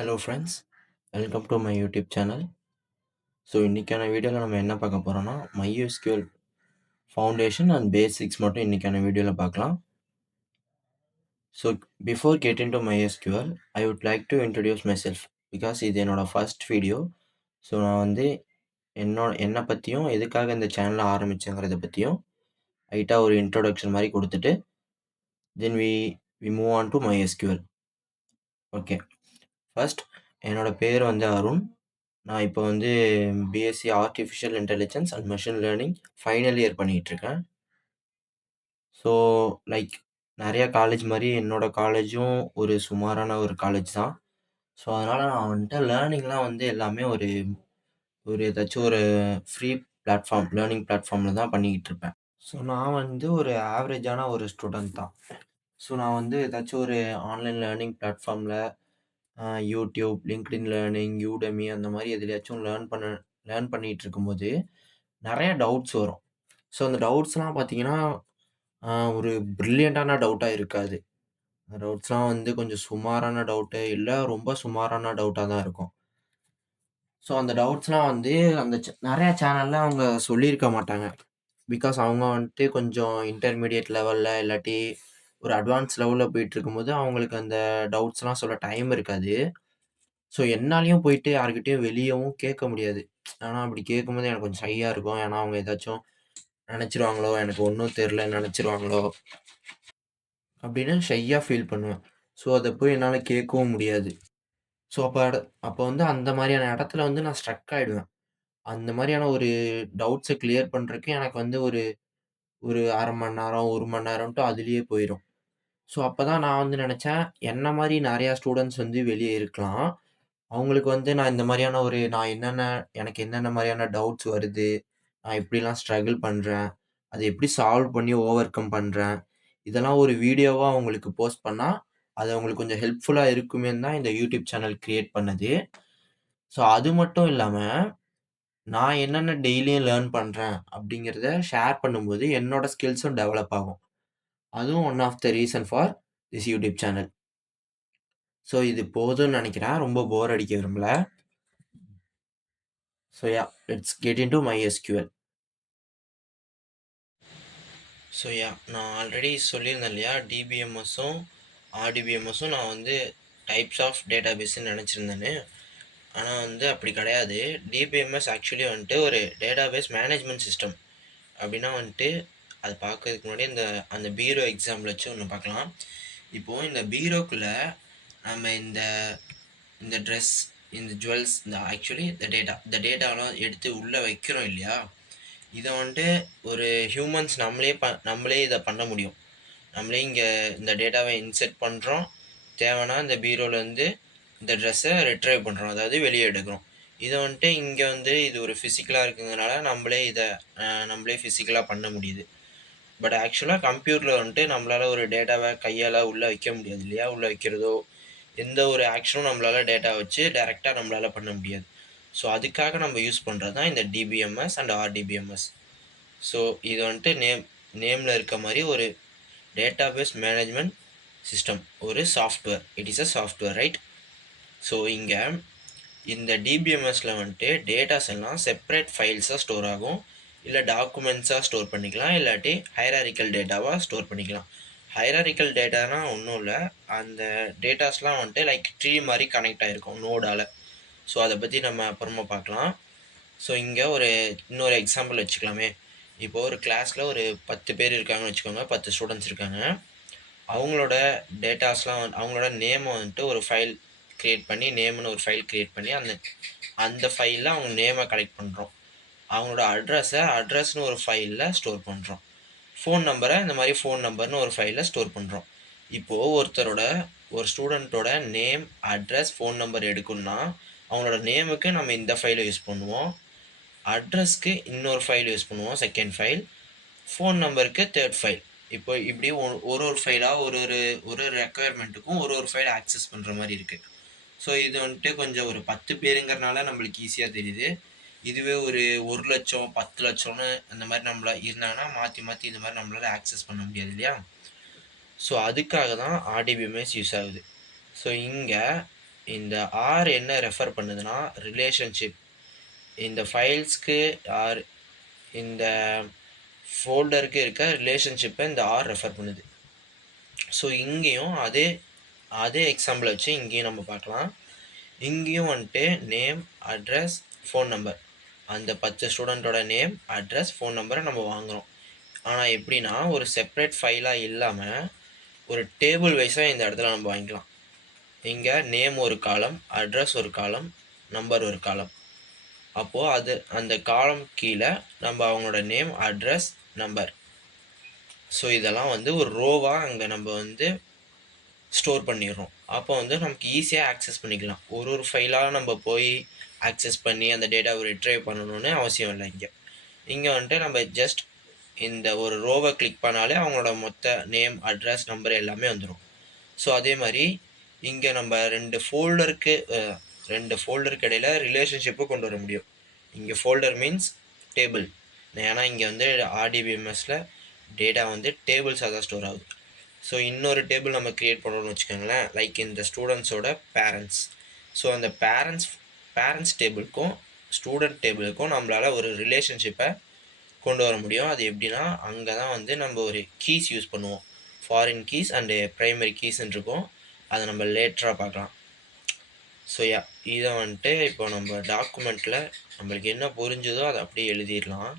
Hello friends, welcome to my YouTube channel. So இன்றைக்கான வீடியோவில் நம்ம என்ன பார்க்க போகிறோம்னா MySQL ஃபவுண்டேஷன் அண்ட் பேசிக்ஸ் மட்டும் இன்றைக்கான வீடியோவில் பார்க்கலாம். So before get in to MySQL, I would like to introduce my self because இது என்னோடய ஃபர்ஸ்ட் வீடியோ. ஸோ நான் வந்து என்னை பற்றியும் எதுக்காக இந்த சேனலை ஆரம்பித்தேங்கிறத பற்றியும் லைட்டாக ஒரு இன்ட்ரொடக்ஷன் மாதிரி கொடுத்துட்டு then we move on to MySQL. Okay, first என்னோடய பேர் வந்து அருண். நான் இப்போ வந்து BSc artificial intelligence and machine learning final year பண்ணிகிட்ருக்கேன். ஸோ லைக் நிறையா காலேஜ் மாதிரி என்னோடய காலேஜும் ஒரு சுமாரான ஒரு காலேஜ் தான். ஸோ அதனால் நான் வந்துட்டு லேர்னிங்லாம் வந்து எல்லாமே ஒரு ஒரு ஏதாச்சும் ஒரு ஃப்ரீ பிளாட்ஃபார்ம் லேர்னிங் பிளாட்ஃபார்மில் தான் பண்ணிக்கிட்டு இருப்பேன். ஸோ நான் வந்து ஒரு ஆவரேஜான ஒரு ஸ்டூடெண்ட் தான். ஸோ நான் வந்து ஏதாச்சும் ஒரு ஆன்லைன் லேர்னிங் பிளாட்ஃபார்மில் யூடியூப், லிங்க்டின் லேர்னிங், யூடெமி அந்த மாதிரி எதுலையாச்சும் லேர்ன் பண்ணிகிட்டு இருக்கும்போது நிறைய டவுட்ஸ் வரும். ஸோ அந்த டவுட்ஸ்லாம் பார்த்தீங்கன்னா ஒரு பிரில்லியண்ட்டான டவுட்டாக இருக்காது. அந்த டவுட்ஸ்லாம் வந்து கொஞ்சம் சுமாரான டவுட்டு, இல்லை ரொம்ப சுமாரான டவுட்டாக தான் இருக்கும். ஸோ அந்த டவுட்ஸ்லாம் வந்து அந்த நிறையா சேனலில் அவங்க சொல்லியிருக்க மாட்டாங்க. பிகாஸ் அவங்க வந்துட்டு கொஞ்சம் இன்டர்மீடியேட் லெவலில் இல்லாட்டி ஒரு அட்வான்ஸ் லெவலில் போயிட்டுருக்கும்போது அவங்களுக்கு அந்த டவுட்ஸ்லாம் சொல்ல டைம் இருக்காது. ஸோ என்னாலேயும் போயிட்டு யார்கிட்டயும் வெளியவும் கேட்க முடியாது. ஆனா அப்படி கேட்கும்போது எனக்கு கொஞ்சம் ஷையாக இருக்கும். ஏன்னா அவங்க ஏதாச்சும் நினச்சிருவாங்களோ, எனக்கு ஒன்றும் தெரிலன்னு நினச்சிருவாங்களோ அப்படின்னு ஷையாக ஃபீல் பண்ணுவேன். ஸோ அத போய் என்னால கேட்கவும் முடியாது. ஸோ அப்போ வந்து அந்த மாரியான இடத்துல வந்து நான் ஸ்ட்ரக் ஆயிடுவேன். அந்த மாரியான ஒரு டவுட்ஸ கிளியர் பண்றதுக்கு எனக்கு வந்து ஒரு ஒரு 1/2 மணி நேரம், 1 மணி நேரம்ன்ட்டு அதிலேயே போயிரும். ஸோ அப்பதான் நான் வந்து நெனச்சேன், என்ன மாரி நெறையா ஸ்டூடண்ட்ஸ் வந்து வெளிய இருக்கலாம். அவங்களுக்கு வந்து நான் இந்த மாரியான எனக்கு என்னென்ன மாரியான டவுட்ஸ் வருது, நான் எப்படிலாம் ஸ்ட்ரகிள் பண்றேன், அத எப்படி சால்வ் பண்ணி ஓவர் கம் பண்றேன், இதெல்லாம் ஒரு வீடியோவா அவங்களுக்கு போஸ்ட் பண்ணா, அது அவங்களுக்கு கொஞ்சம் ஹெல்ப்ஃபுல்லா இருக்குமேன்னு தான் இந்த யூடியூப் சேனல் கிரியேட் பண்ணது. ஸோ அது மட்டும் இல்லாம, நான் என்னென்ன டெய்லியும் லேர்ன் பண்றேன் அப்படிங்கிறத ஷேர் பண்ணும்போது, என்னோட ஸ்கில்ஸும் டெவலப் ஆகும். அதுவும் one of the reason for this YouTube channel. So இது போதும்னு நெனைக்கிறேன். ரொம்ப போர் அடிக்க விரும்பல. So let's get into MySQL. So நான் ஆல்ரெடி சொல்லியிருந்தேன் இல்லையா? டிபிஎம்எஸும், ஆர்டிபிஎம்எஸும் நான் வந்து டைப்ஸ் ஆஃப் டேட்டாபேஸ்ன்னு நெனச்சிருந்தேன்னு. ஆனா வந்து அப்படி கிடையாது. டிபிஎம்எஸ் ஆக்சுவலி வந்துட்டு ஒரு டேட்டாபேஸ் மேனேஜ்மெண்ட் சிஸ்டம். அப்படின்னா வந்துட்டு, அது பார்க்கறதுக்கு முன்னாடி அந்த பீரோ எக்ஸாம்பிள் வச்சு ஒண்ணு பார்க்கலாம். இப்போ இந்த பீரோக்குள்ள நம்ம இந்த இந்த ட்ரெஸ், இந்த ஜுவல்ஸ், இந்த டேட்டாலாம் எடுத்து உள்ள வைக்கிறோம் இல்லையா? இத வந்துட்டு ஒரு ஹியூமன்ஸ் நம்மளே இத பண்ண முடியும். நம்மளே இங்க இந்த டேட்டாவ இன்செர்ட் பண்றோம். தேவைன்னா இந்த பீரோலேருந்து இந்த ட்ரெஸ்ஸை ரிட்ரைவ் பண்ணுறோம், அதாவது வெளியே எடுக்கிறோம். இதை வந்துட்டு இங்கே வந்து இது ஒரு ஃபிசிக்கலாக இருக்குங்கிறனால நம்மளே ஃபிசிக்கலாக பண்ண முடியுது. பட் ஆக்சுவலாக கம்ப்யூட்டரில் வந்துட்டு நம்மளால் ஒரு டேட்டாவை கையால் உள்ளே வைக்க முடியாது இல்லையா? உள்ளே வைக்கிறதோ எந்த ஒரு ஆக்ஷனும் நம்மளால் டேட்டா வச்சு டைரெக்டாக நம்மளால் பண்ண முடியாது. ஸோ அதுக்காக நம்ம யூஸ் பண்ணுறது தான் இந்த டிபிஎம்எஸ் அண்ட் ஆர்டிபிஎம்எஸ். ஸோ இது வந்துட்டு நேமில் இருக்க மாதிரி ஒரு டேட்டாபேஸ் மேனேஜ்மெண்ட் சிஸ்டம், ஒரு software. It is a software, right? So இங்கே இந்த டிபிஎம்எஸில் வந்துட்டு டேட்டாஸ் எல்லாம் செப்பரேட் ஃபைல்ஸாக ஸ்டோர் ஆகும், இல்லை டாக்குமெண்ட்ஸாக ஸ்டோர் பண்ணிக்கலாம், இல்லாட்டி ஹைராரிக்கல் டேட்டாவாக ஸ்டோர் பண்ணிக்கலாம். ஹைராரிக்கல் டேட்டானா ஒன்றும் இல்லை, அந்த டேட்டாஸ்லாம் வந்துட்டு லைக் ட்ரீ மாதிரி கனெக்ட் ஆகிருக்கும் நோடால். ஸோ அதை பற்றி நம்ம அப்புறமா பார்க்கலாம். ஸோ இங்கே இன்னொரு எக்ஸாம்பிள் வச்சுக்கலாமே. இப்போது ஒரு கிளாஸில் ஒரு 10 பேர் இருக்காங்கன்னு வச்சுக்கோங்க, 10 ஸ்டூடெண்ட்ஸ் இருக்காங்க. அவங்களோட டேட்டாஸ்லாம் அவங்களோட நேமை வந்துட்டு ஒரு ஃபைல் கிரியேட் பண்ணி, நேம்னு ஒரு ஃபைல் கிரியேட் பண்ணி அந்த ஃபைலில் அவங்க நேமை கலெக்ட் பண்ணுறோம். அவங்களோட அட்ரஸ்னு ஒரு ஃபைலில் ஸ்டோர் பண்ணுறோம். ஃபோன் நம்பரை இந்த மாதிரி ஃபோன் நம்பர்னு ஒரு ஃபைலில் ஸ்டோர் பண்ணுறோம். இப்போது ஒரு ஸ்டூடெண்ட்டோட நேம், அட்ரஸ், ஃபோன் நம்பர் எடுக்கணும்னா அவங்களோட நேமுக்கு நம்ம இந்த ஃபைலை யூஸ் பண்ணுவோம், அட்ரஸ்க்கு இன்னொரு ஃபைல் யூஸ் பண்ணுவோம், செகண்ட் ஃபைல், ஃபோன் நம்பருக்கு தேர்ட் ஃபைல். இப்போ இப்படி ஒரு ஃபைலாக ஒரு ரெக்குயர்மெண்ட்டுக்கும் ஒரு ஃபைல் ஆக்சஸ் பண்ணுற மாதிரி இருக்குது. ஸோ இது வந்துட்டு கொஞ்சம் ஒரு 10 பேருங்கிறனால நம்மளுக்கு ஈஸியாக தெரியுது. இதுவே ஒரு 1,00,000 10,00,000ன்னு அந்த மாதிரி இருந்தாங்கன்னா மாற்றி இந்த மாதிரி நம்மளால் ஆக்சஸ் பண்ண முடியாது இல்லையா? ஸோ அதுக்காக தான் ஆர்டிபிஎம்எஸ் யூஸ் ஆகுது. ஸோ இங்கே இந்த ஆர் என்ன ரெஃபர் பண்ணுதுன்னா ரிலேஷன்ஷிப். இந்த ஃபைல்ஸ்க்கு ஆர் இந்த ஃபோல்டருக்கு இருக்க ரிலேஷன்ஷிப்பை இந்த ஆர் ரெஃபர் பண்ணுது. ஸோ இங்கேயும் அதே அதே எக்ஸாம்பிள் வச்சு இங்கேயும் நம்ம பார்க்கலாம். இங்கேயும் வந்துட்டு நேம், அட்ரஸ், ஃபோன் நம்பர், அந்த 10 ஸ்டூடெண்ட்டோட நேம், அட்ரஸ், ஃபோன் நம்பரை நம்ம வாங்குகிறோம். ஆனால் எப்படின்னா ஒரு செப்பரேட் ஃபைலாக இல்லாமல் ஒரு டேபிள் வைஸாக இந்த இடத்துல நம்ம வாங்கிக்கலாம். இங்கே நேம் ஒரு காலம், அட்ரஸ் ஒரு காலம், நம்பர் ஒரு காலம். அப்போது அது அந்த காலம் கீழே நம்ம அவங்களோட நேம், அட்ரஸ், நம்பர், ஸோ இதெல்லாம் வந்து ஒரு ரோவாக அங்கே நம்ம வந்து ஸ்டோர் பண்ணிடுறோம். அப்போ வந்து நமக்கு ஈஸியாக ஆக்சஸ் பண்ணிக்கலாம். ஒரு ஃபைலாக நம்ம போய் ஆக்சஸ் பண்ணி அந்த டேட்டாவை ரிட்ரைவ் பண்ணணும்னு அவசியம் இல்லை. இங்கே வந்துட்டு நம்ம ஜஸ்ட் இந்த ஒரு ரோவை கிளிக் பண்ணாலே அவங்களோட மொத்த நேம், அட்ரஸ், நம்பர் எல்லாமே வந்துடும். ஸோ அதே மாதிரி இங்கே நம்ம ரெண்டு ஃபோல்டருக்கு இடையில ரிலேஷன்ஷிப்பை கொண்டு வர முடியும். இங்கே ஃபோல்டர் மீன்ஸ் டேபிள். ஏன்னா இங்கே வந்து RDBMSல டேட்டா வந்து டேபிள்ஸாக தான் ஸ்டோர் ஆகுது. ஸோ இன்னொரு டேபிள் நம்ம க்ரியேட் பண்ணணும்னு வச்சுக்கோங்களேன், லைக் இந்த ஸ்டூடெண்ட்ஸோட பேரண்ட்ஸ். ஸோ அந்த பேரண்ட்ஸ் டேபிளுக்கும் ஸ்டூடெண்ட் டேபிளுக்கும் நம்மளால் ஒரு ரிலேஷன்ஷிப்பை கொண்டு வர முடியும். அது எப்படின்னா அங்கே தான் வந்து நம்ம ஒரு கீஸ் யூஸ் பண்ணுவோம். ஃபாரின் கீஸ் அண்டு ப்ரைமரி கீஸ்ன்னு இருக்கும். அதை நம்ம லேட்டராக பார்க்கலாம். ஸோ இதை வந்துட்டு இப்போ நம்ம டாக்குமெண்ட்டில் நம்மளுக்கு என்ன புரிஞ்சுதோ அதை அப்படியே எழுதிடலாம்.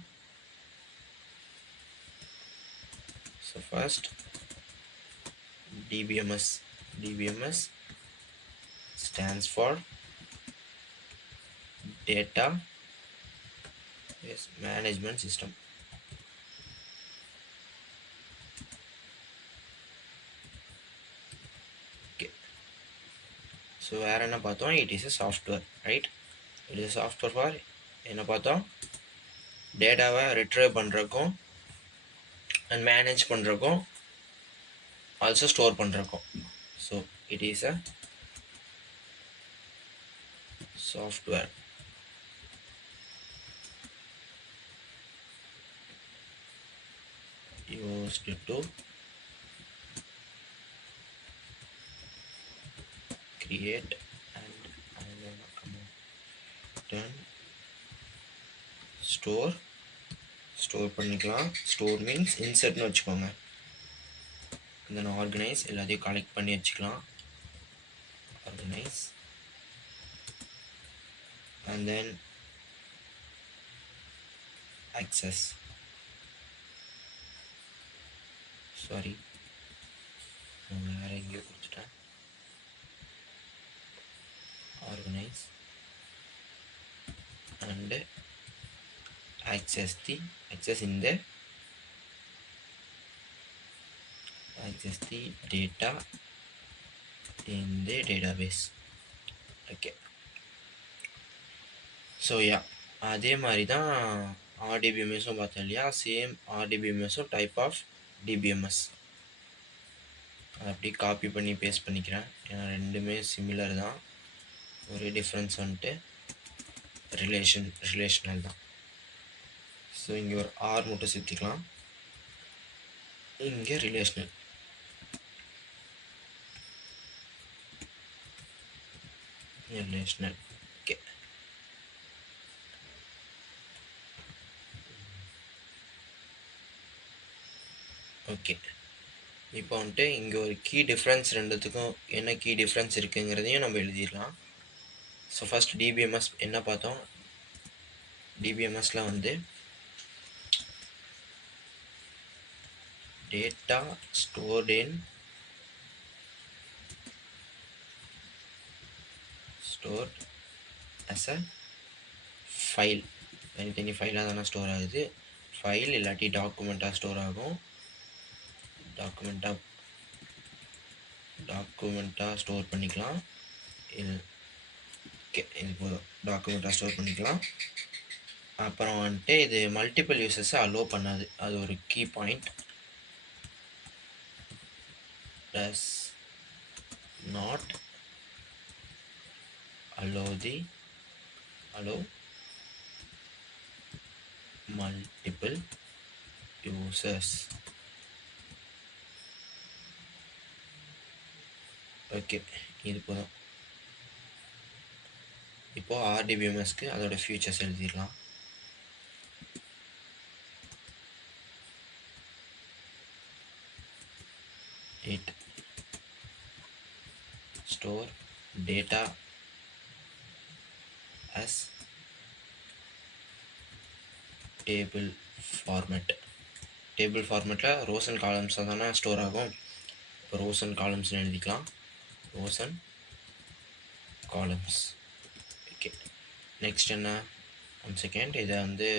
So first DBMS stands for Data Management System. So வேறு என்ன பார்த்தோம்? It is a software, right? It is software for என்ன பார்த்தோம்? டேட்டாவை ரிட்ரைவ் பண்ணுறக்கும் அண்ட் மேனேஜ் பண்ணுறக்கும் ஆல்சோ ஸ்டோர் பண்ணுறக்கும். So it is a software. used to create and store பண்ணிக்கலாம். ஸ்டோர் மீன்ஸ் இன்சர்ட்னு வச்சுக்கோங்க. தென் ஆர்கனைஸ், எல்லாத்தையும் கலெக்ட் பண்ணி வச்சுக்கலாம். Organise and then access. Sorry, வேறு எங்கேயோ கொடுத்துட்டேன். Organise and access the data in the database. Okay, so அதே மாதிரி தான் RDBMSும் பார்த்தோம் இல்லையா? சேம் RDBMSும் டைப் ஆஃப் DBMS. அப்படி காப்பி பண்ணி பேஸ்ட் பண்ணிக்கிறேன். ஏன்னா ரெண்டுமே சிமிலர் தான். ஒரே டிஃப்ரென்ஸ் வந்துட்டு ரிலேஷனல் தான். ஸோ இங்கே ஒரு ஆர் மட்டும் சேர்த்திக்கலாம். இங்கே ரிலேஷனல். ஓகே. ஓகே, இப்போ வந்துட்டு இங்கே ஒரு கீ டிஃப்ரென்ஸ், ரெண்டுத்துக்கும் என்ன கீ டிஃப்ரென்ஸ் இருக்குங்கிறதையும் நம்ம எழுதிடலாம். ஸோ ஃபஸ்ட் DBMS என்ன பார்த்தோம்? DBMSல வந்து data stored as a file. தனி ஃபைலாக தானே ஸ்டோர் ஆகுது. ஃபைல் இல்லாட்டி டாக்குமெண்ட்டாக ஸ்டோர் ஆகும். டாக்குமெண்ட்டாக ஸ்டோர் பண்ணிக்கலாம். ஓகே, இது போதும். டாக்குமெண்ட்டாக ஸ்டோர் பண்ணிக்கலாம். அப்புறம் வந்துட்டு இது மல்டிபிள் யூசஸை அலோவ் பண்ணாது. அது ஒரு key point. does not allow multiple users. Okay, இது போதும். இப்போது ஆர்டிபிஎம்எஸ்க்கு அதோட ஃபியூச்சர்ஸ் எழுதிடலாம். It store data as table format. Table ஃபார்மேட்டில் ரோஸ் அண்ட் காலம்ஸாக தானே ஸ்டோர் ஆகும். இப்போ ரோஸ் அண்ட் காலம்ஸ்னு எழுதிக்கலாம். Rose and columns. Okay, next என்ன, 1 செகண்ட், இதை வந்து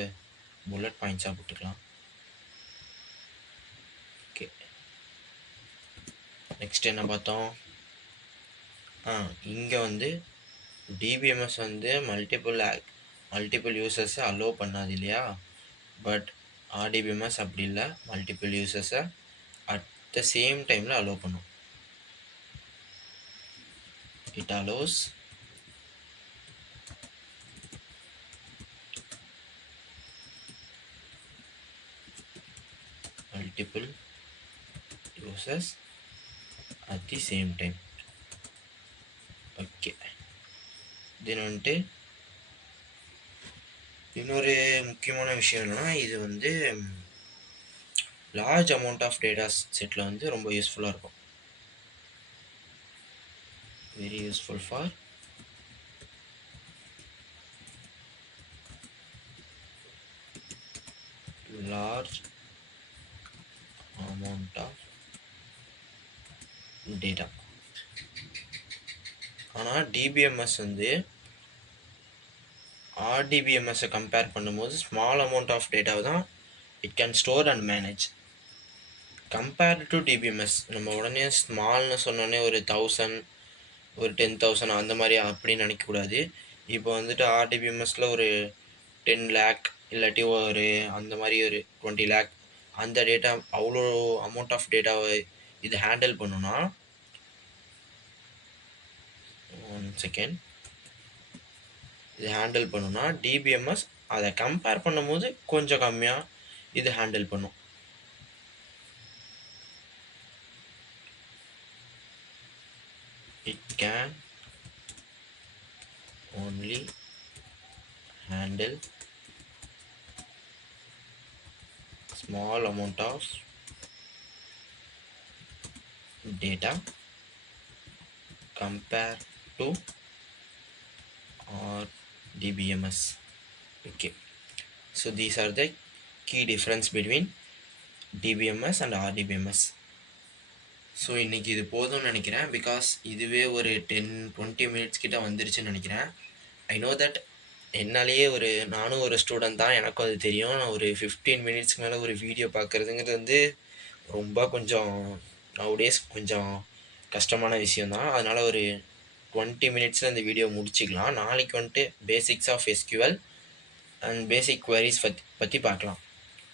புல்லட் பாயிண்ட்ஸாக போட்டுக்கலாம். ஓகே, நெக்ஸ்ட் என்ன பார்த்தோம், இங்கே வந்து டிபிஎம்எஸ் வந்து மல்டிபிள் யூசர்ஸை அலோவ் பண்ணாது இல்லையா. பட் ஆர்டிபிஎம்எஸ் அப்படி இல்லை, மல்டிபிள் யூசர்ஸை அட் த சேம் டைமில் அலோவ் பண்ணும். It allows multiple users at the same time. Okay, then வந்துட்டு இன்னொரு முக்கியமான விஷயம் என்னென்னா, இது வந்து லார்ஜ் அமௌண்ட் ஆஃப் டேட்டாஸ் செட்டில் வந்து ரொம்ப யூஸ்ஃபுல்லாக இருக்கும். Very useful for large amount of data. ஆனால் டிபிஎம்எஸ் வந்து ஆர்டிபிஎம்எஸ்ஸை கம்பேர் பண்ணும்போது ஸ்மால் அமௌண்ட் ஆஃப் டேட்டாவை தான் it can store and manage. Compared to DBMS நம்ம உடனே ஸ்மால்னு சொன்னோடனே ஒரு 1000 ஒரு 10,000 அந்த மாதிரி அப்படின்னு நினைக்கக்கூடாது. இப்போ வந்துட்டு ஆர்டிபிஎம்எஸில் ஒரு 10 lakh இல்லாட்டி ஒரு அந்த மாதிரி ஒரு 20 lakh அந்த டேட்டா, அவ்வளோ அமௌண்ட் ஆஃப் டேட்டாவை இது ஹேண்டில் பண்ணுன்னா, 1 செகண்ட், இது ஹேண்டில் பண்ணுன்னா டிபிஎம்எஸ் அதை கம்பேர் பண்ணும்போது கொஞ்சம் கம்மியாக இது ஹேண்டில் பண்ணும். It can only handle small amount of data compared to RDBMS. Okay, so these are the key difference between DBMS and RDBMS. So இன்றைக்கி இது போதும்னு நினைக்கிறேன். பிகாஸ் இதுவே ஒரு 10-20 மினிட்ஸ் கிட்ட வந்துருச்சுன்னு நினைக்கிறேன். ஐ நோ தட் என்னாலேயே நானும் ஒரு ஸ்டூடெண்ட் தான், எனக்கும் அது தெரியும். நான் ஒரு 15 மினிட்ஸ்க்கு மேலே ஒரு வீடியோ பார்க்குறதுங்கிறது வந்து ரொம்ப கொஞ்சம் நowadays கொஞ்சம் கஷ்டமான விஷயந்தான். அதனால் ஒரு 20 மினிட்ஸில் இந்த வீடியோ முடிச்சிக்கலாம். நாளைக்கு வந்துட்டு basics of SQL and basic queries பற்றி பார்க்கலாம்.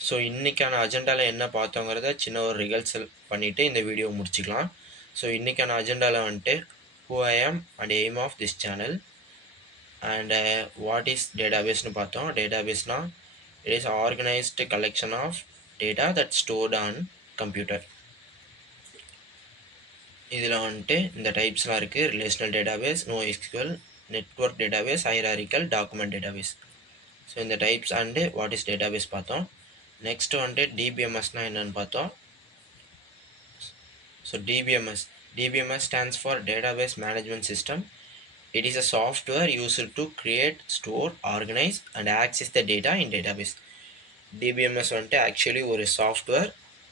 ஸோ இன்றைக்கான அஜெண்டாவில் என்ன பார்த்தோங்கிறத சின்ன ஒரு ரிகல்சல் பண்ணிவிட்டு இந்த வீடியோ முடிச்சிக்கலாம். ஸோ இன்றைக்கான அஜெண்டாவில் வந்துட்டு who I am and aim of this channel and what is database னு பார்த்தோம். டேட்டாபேஸ்னால் it is organized collection of data that stored on computer. இதில் வந்துட்டு இந்த டைப்ஸ்லாம் இருக்குது. Relational database, NoSQL, network database, hierarchical, document database. So இந்த types and what is database பார்த்தோம். Next வந்துட்டு டிபிஎம்எஸ்னால் என்னென்னு பார்த்தோம். So DBMS stands for database management system. It is a software used to create, store, organize and access the data in database. DBMS வந்துட்டு actually ஒரு software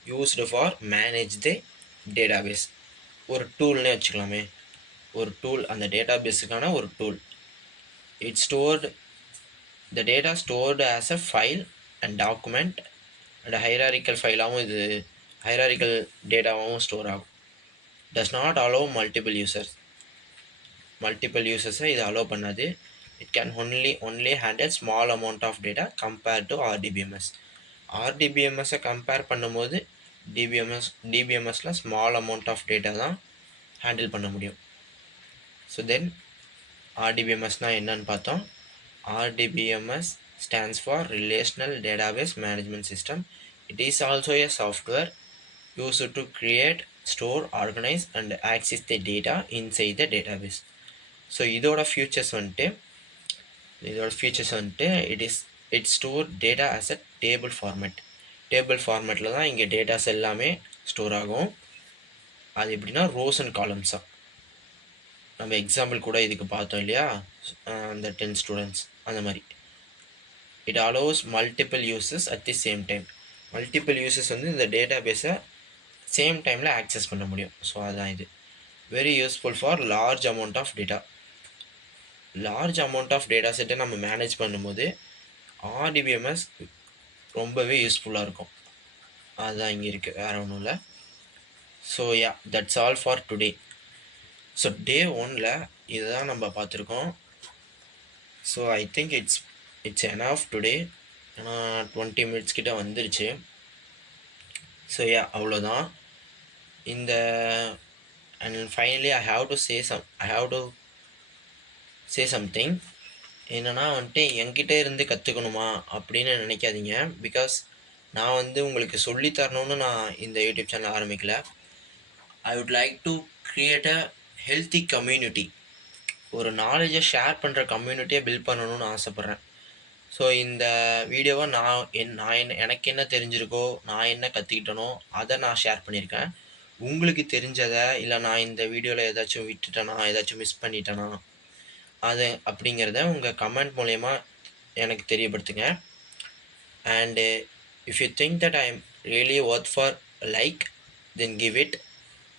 used for manage the database. ஒரு டூல்னே வச்சுக்கலாமே, ஒரு டூல், அந்த டேட்டாபேஸுக்கான ஒரு tool. It stored the data stored as a file and document and hierarchical ஃபைலாகவும் இது ஹைராரிக்கல் டேட்டாவும் ஸ்டோர் ஆகும். டஸ் நாட் அலோவ் மல்டிபிள் யூசர்ஸை இது அலோவ் பண்ணாது. It can only handle small amount of data compared to RDBMS. ஆர்டிபிஎம்எஸ்ஸை compare பண்ணும்போது டிபிஎம்எஸில் ஸ்மால் அமௌண்ட் ஆஃப் டேட்டா தான் ஹேண்டில் பண்ண முடியும். ஸோ தென் ஆர்டிபிஎம்எஸ்னால் என்னன்னு பார்த்தோம். RDBMS stands for Relational Database Management System. It is also a software used to create, store, organize and access the data inside the database. So இதோட features வந்துட்டு இதோட features வந்துட்டு it store data as a table format. Table ஃபார்மேட்டில் தான் இங்கே datas எல்லாமே store ஆகும். அது எப்படின்னா ரோஸ் அண்ட் காலம்ஸாக. நம்ம எக்ஸாம்பிள் கூட இதுக்கு பார்த்தோம் இல்லையா, அந்த 10 ஸ்டூடெண்ட்ஸ் அந்த மாதிரி. It allows multiple uses at the same time. Multiple uses வந்து இந்த டேட்டா பேஸை சேம் டைமில் ஆக்சஸ் பண்ண முடியும். ஸோ அதுதான் இது. Very useful for large amount of data. Large amount of data செட்டை நம்ம மேனேஜ் பண்ணும்போது RDBMS ரொம்பவே யூஸ்ஃபுல்லாக இருக்கும். அதுதான் இங்கே இருக்குது, வேறு ஒன்றும் இல்லை. So yeah, that's all for today. So day 1ல் இதுதான் நம்ம பார்த்துருக்கோம். So I think it's enough today. ஏன்னா 20 மினிட்ஸ் கிட்ட வந்துருச்சு. ஸோ யா, அவ்வளோதான். இந்த and finally I have to say something. என்னென்னா வந்துட்டு என்கிட்ட இருந்து கற்றுக்கணுமா அப்படின்னு நினைக்காதீங்க. பிகாஸ் நான் வந்து உங்களுக்கு சொல்லித்தரணும்னு நான் இந்த யூடியூப் சேனல் ஆரம்பிக்கல. I would like to create a healthy community. ஒரு நாலேஜை ஷேர் பண்ணுற கம்யூனிட்டியை பில்ட் பண்ணணும்னு ஆசைப்பட்றேன். ஸோ இந்த வீடியோவை எனக்கு என்ன தெரிஞ்சிருக்கோ, நான் என்ன கற்றுக்கிட்டனோ அதை நான் ஷேர் பண்ணியிருக்கேன். உங்களுக்கு தெரிஞ்சதை, இல்லை நான் இந்த வீடியோவில் ஏதாச்சும் விட்டுட்டேனா, ஏதாச்சும் மிஸ் பண்ணிட்டேனா, அது அப்படிங்கிறத உங்கள் கமெண்ட் மூலயமா எனக்கு தெரியப்படுத்துங்க. And if you think that I am really worth for like, then give it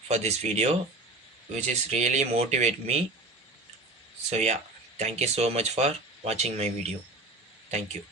for this video, which is really motivate me. So yeah, thank you so much for watching my video. Thank you.